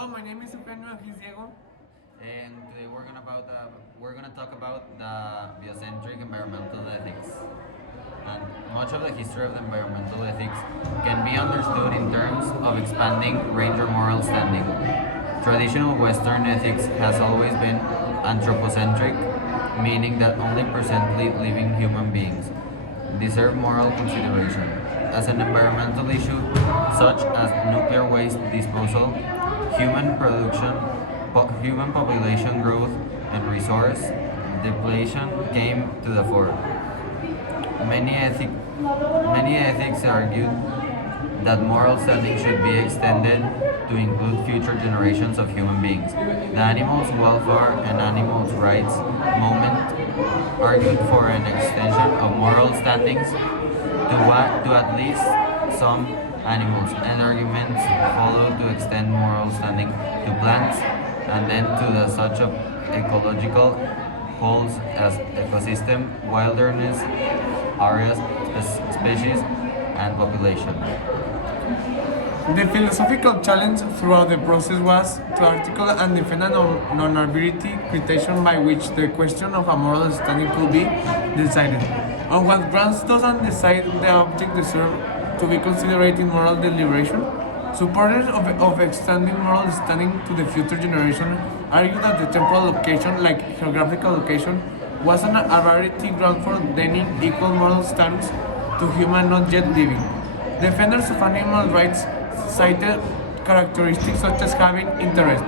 Hello, my name is Eugenio and he's Diego. And today we're gonna talk about the biocentric environmental ethics. And much of the history of the environmental ethics can be understood in terms of expanding range of moral standing. Traditional Western ethics has always been anthropocentric, meaning that only presently living human beings deserve moral consideration. As an environmental issue, such as nuclear waste disposal, human population growth, and resource depletion came to the fore. Many, ethic, Many ethics argued that moral standing should be extended to include future generations of human beings. The animals' welfare and animals' rights movement argued for an extension of moral standings to at least some animals, and arguments followed to extend moral standing to plants and then to the such of ecological wholes as ecosystem, wilderness areas, species, and population. The philosophical challenge throughout the process was to articulate and defend a non-arbitrary criterion by which the question of a moral standing could be decided. On what grounds does one decide the object deserve to be considered in moral deliberation? Supporters of extending moral standing to the future generation argue that the temporal location, like geographical location, was an arbitrary ground for denying equal moral standings to human not yet living. Defenders of animal rights cited characteristics such as having interest,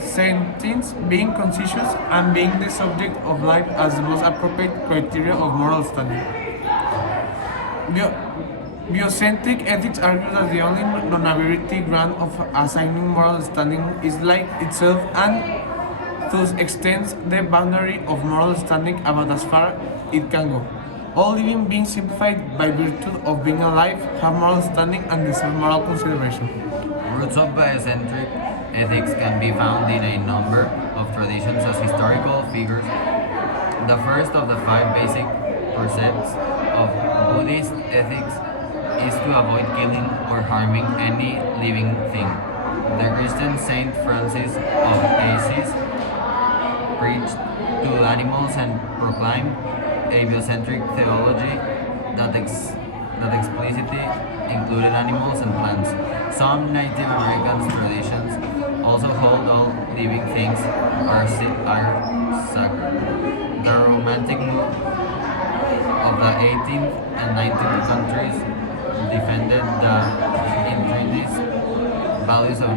sentience, being conscious, and being the subject of life as the most appropriate criteria of moral standing. Biocentric ethics argue that the only non-arbitrary ground of assigning moral standing is life itself, and thus extends the boundary of moral standing about as far it can go. All living beings, simplified by virtue of being alive, have moral standing and deserve moral consideration. Roots of biocentric ethics can be found in a number of traditions as historical figures. The first of the five basic precepts of Buddhist ethics is to avoid killing or harming any living thing. The Christian Saint Francis of Assisi preached to animals and proclaimed a biocentric theology that explicitly included animals and plants. Some Native American traditions also hold all living things are sacred. The Romantic move of the 18th and 19th centuries defended the intrinsic values of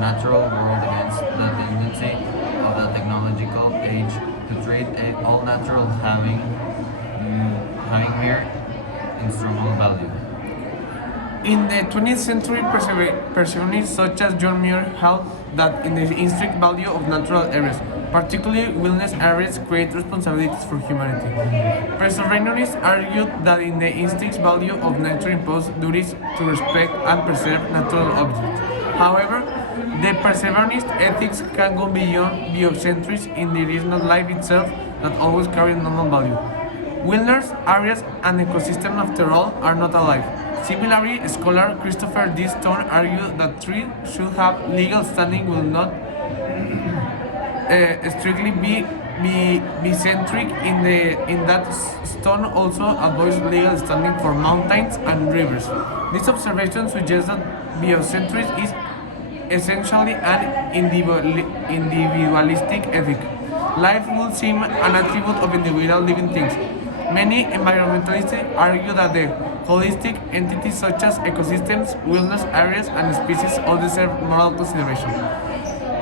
natural world against the tendency of the technological age to treat all natural having mere instrumental value. In the 20th century, perceptionists such as John Muir held that in the intrinsic value of natural areas, particularly wilderness areas, create responsibilities for humanity. Preservationists argued that in the intrinsic value of nature imposed duties to respect and preserve natural objects. However, the preservationist ethics can go beyond biocentrism in that it is not life itself that always carries normal value. Wilderness areas and ecosystems, after all, are not alive. Similarly, scholar Christopher D. Stone argued that trees should have legal standing will not strictly be centric in that Stone also avoids legal standing for mountains and rivers. This observation suggests that biocentrism is essentially an individualistic ethic. Life would seem an attribute of individual living things. Many environmentalists argue that the holistic entities such as ecosystems, wilderness areas, and species all deserve moral consideration.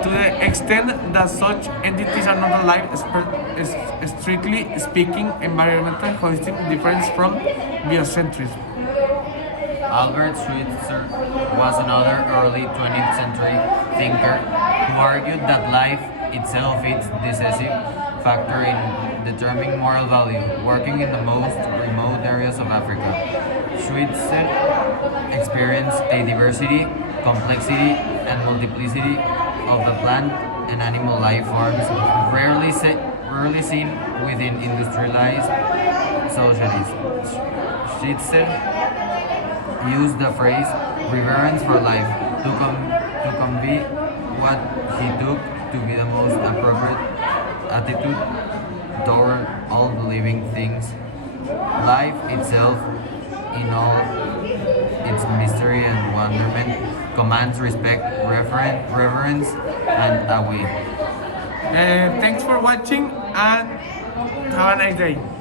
To the extent that such entities are not alive, strictly speaking, environmental holism differs from biocentrism. Albert Schweitzer was another early 20th century thinker who argued that life itself is decisive factor in determining moral value, working in the most remote areas of Africa. Schweitzer experienced a diversity, complexity, and multiplicity of the plant and animal life forms rarely seen within industrialized societies. Schweitzer used the phrase reverence for life to convey what he took to be the most appropriate attitude toward all the living things. Life itself, in all its mystery and wonderment, commands respect, reverence, and awe. Thanks for watching and have a nice day.